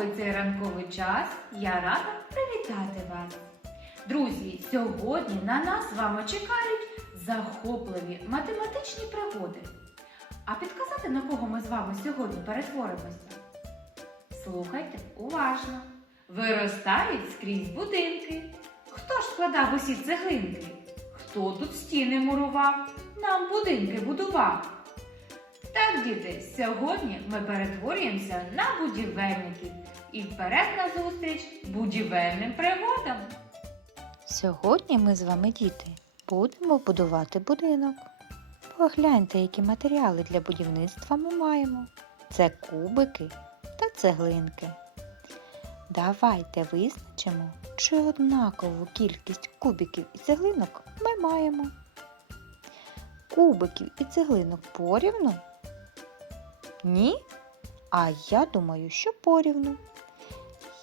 ви цей ранковий час, я рада привітати вас. Друзі, сьогодні на нас з вами чекають захопливі математичні пригоди. А підказати, на кого ми з вами сьогодні перетворимося? Слухайте уважно. Виростають скрізь будинки. Хто ж складав усі цеглинки? Хто тут стіни мурував? Нам будинки будував. Так, діти, сьогодні ми перетворюємося на будівельників і вперед на зустріч будівельним пригодам. Сьогодні ми з вами, діти, будемо будувати будинок. Погляньте, які матеріали для будівництва ми маємо. Це кубики та цеглинки. Давайте визначимо, чи однакову кількість кубиків і цеглинок ми маємо. Кубиків і цеглинок порівну? Ні? А я думаю, що порівну.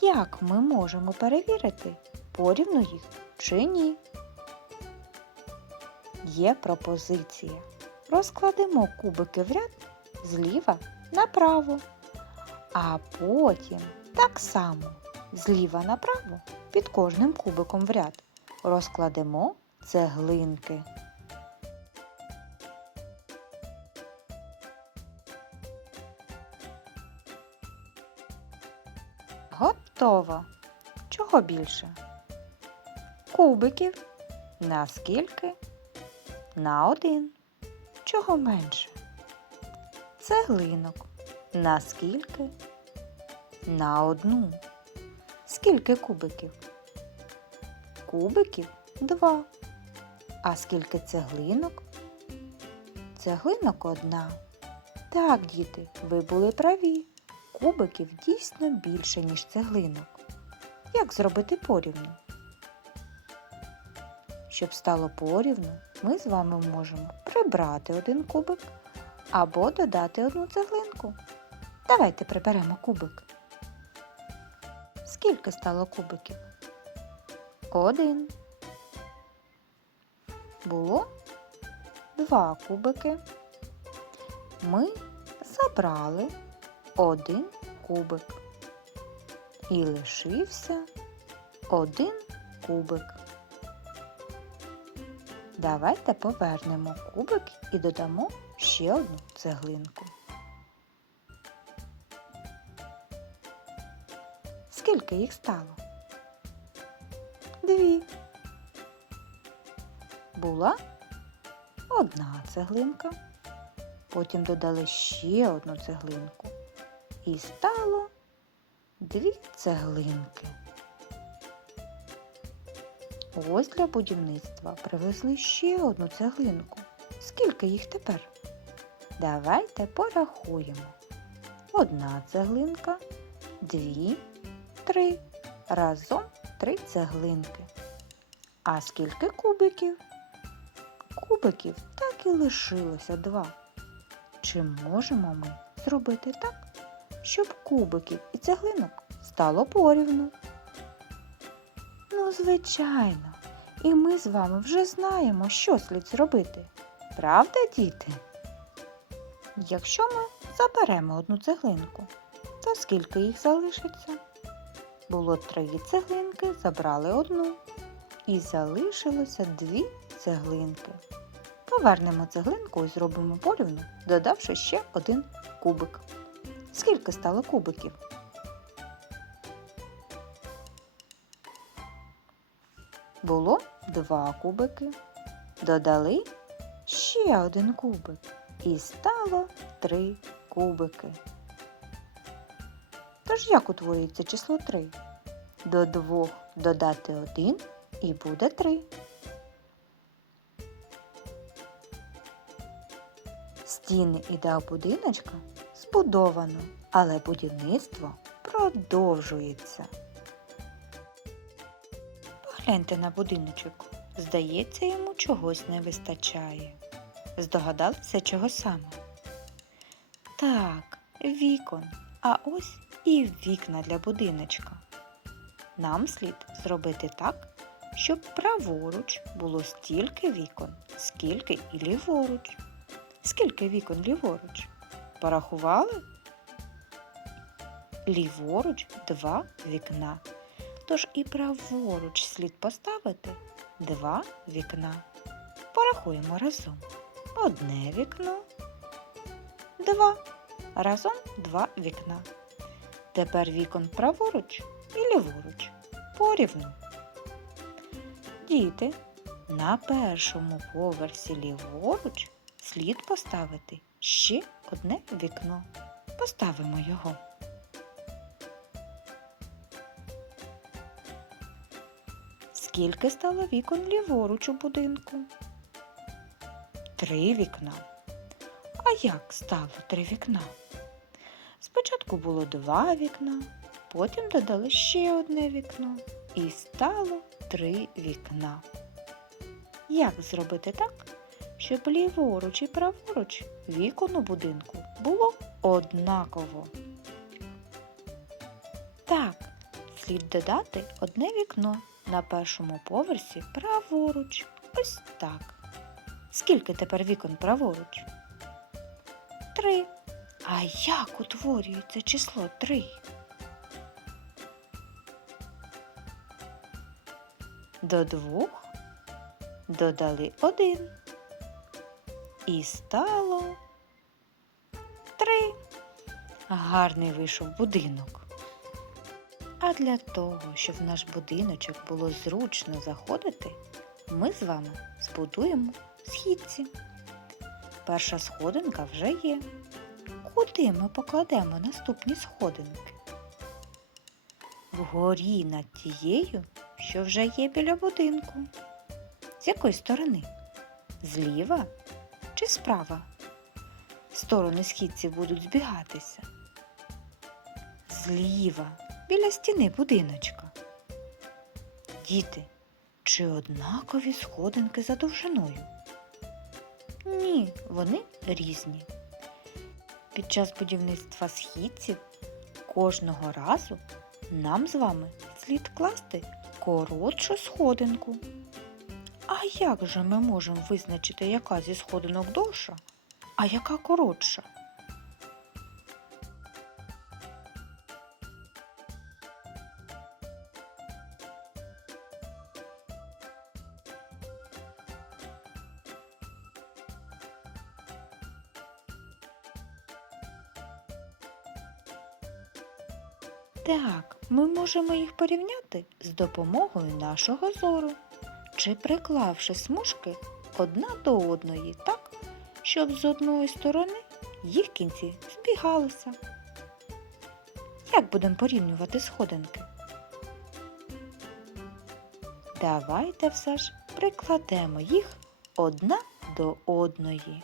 Як ми можемо перевірити, порівну їх чи ні? Є пропозиція. Розкладемо кубики в ряд зліва направо, а потім так само зліва направо під кожним кубиком в ряд розкладемо цеглинки. Готово. Чого більше? Кубиків на скільки? На один. Чого менше? Цеглинок. На скільки? На одну. Скільки кубиків? Кубиків два. А скільки цеглинок? Цеглинок одна. Так, діти, ви були праві. Кубиків дійсно більше, ніж цеглинок. Як зробити порівну? Щоб стало порівну, ми з вами можемо прибрати один кубик або додати одну цеглинку. Давайте приберемо кубик. Скільки стало кубиків? Один. Було два кубики. Ми забрали один кубик. І лишився один кубик. Давайте повернемо кубик і додамо ще одну цеглинку. Скільки їх стало? Дві. Була одна цеглинка. Потім додали ще одну цеглинку. І стало дві цеглинки. Ось для будівництва привезли ще одну цеглинку. Скільки їх тепер? Давайте порахуємо. Одна цеглинка, дві, три. Разом три цеглинки. А скільки кубиків? Кубиків так і лишилося два. Чи можемо ми зробити так, щоб кубиків і цеглинок стало порівну? Ну, звичайно, і ми з вами вже знаємо, що слід зробити. Правда, діти? Якщо ми заберемо одну цеглинку, то скільки їх залишиться? Було три цеглинки, забрали одну. І залишилося дві цеглинки. Повернемо цеглинку і зробимо порівну, додавши ще один кубик. Скільки стало кубиків? Було два кубики. Додали ще один кубик. І стало три кубики. Тож як утворюється число 3? До двох додати один і буде 3. Стіни і дах будиночка збудовано, але будівництво продовжується. Погляньте на будиночок. Здається, йому чогось не вистачає. Здогадалися, чого саме? Так, вікон. А ось і вікна для будиночка. Нам слід зробити так, щоб праворуч було стільки вікон, скільки і ліворуч. Скільки вікон ліворуч? Порахували? ліворуч два вікна. Тож і праворуч слід поставити два вікна. Порахуємо разом. Одне вікно, два. Разом два вікна. Тепер вікон праворуч і ліворуч. Порівну. Діти, на першому поверсі ліворуч слід поставити ще одне вікно. Поставимо його. Скільки стало вікон ліворуч у будинку? Три вікна. А як стало три вікна? Спочатку було два вікна, потім додали ще одне вікно і стало три вікна. Як зробити так, щоб ліворуч і праворуч вікон у будинку було однаково? Так, слід додати одне вікно на першому поверсі праворуч. Ось так. Скільки тепер вікон праворуч? Три. А як утворюється число три? До двох додали один. І стало три. Гарний вийшов будинок. А для того, щоб в наш будиночок було зручно заходити, ми з вами збудуємо східці. Перша сходинка вже є. Куди ми покладемо наступні сходинки? Вгорі над тією, що вже є біля будинку. З якої сторони? Зліва справа? Сторони східців будуть збігатися. Зліва, біля стіни будиночка. Діти, чи однакові сходинки за довжиною? Ні, вони різні. Під час будівництва східців кожного разу нам з вами слід класти коротшу сходинку. А як же ми можемо визначити, яка зі сходинок довша, а яка коротша? Так, ми можемо їх порівняти з допомогою нашого зору, чи приклавши смужки одна до одної так, щоб з одної сторони їх кінці збігалися. Як будемо порівнювати сходинки? Давайте все ж прикладемо їх одна до одної.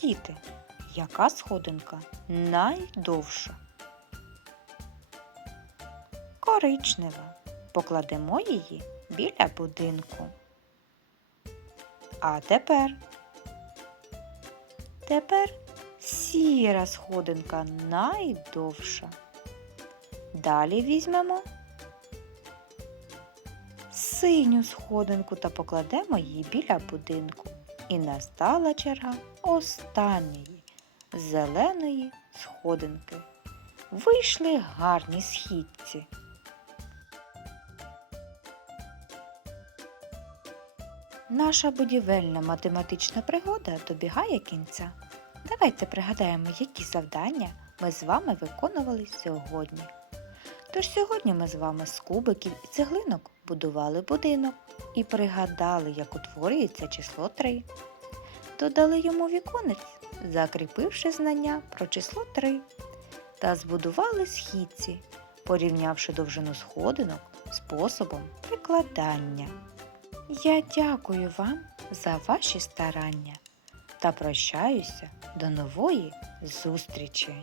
Діти, яка сходинка найдовша? Коричнева. Покладемо її біля будинку. А тепер. Тепер сіра сходинка найдовша. Далі візьмемо синю сходинку та покладемо її біля будинку. І настала черга останньої зеленої сходинки. Вийшли гарні східці. Наша будівельна математична пригода добігає кінця. Давайте пригадаємо, які завдання ми з вами виконували сьогодні. Тож сьогодні ми з вами з кубиків і цеглинок будували будинок і пригадали, як утворюється число 3. Додали йому віконець, закріпивши знання про число 3. Та збудували східці, порівнявши довжину сходинок способом прикладання. Я дякую вам за ваші старання та прощаюся до нової зустрічі!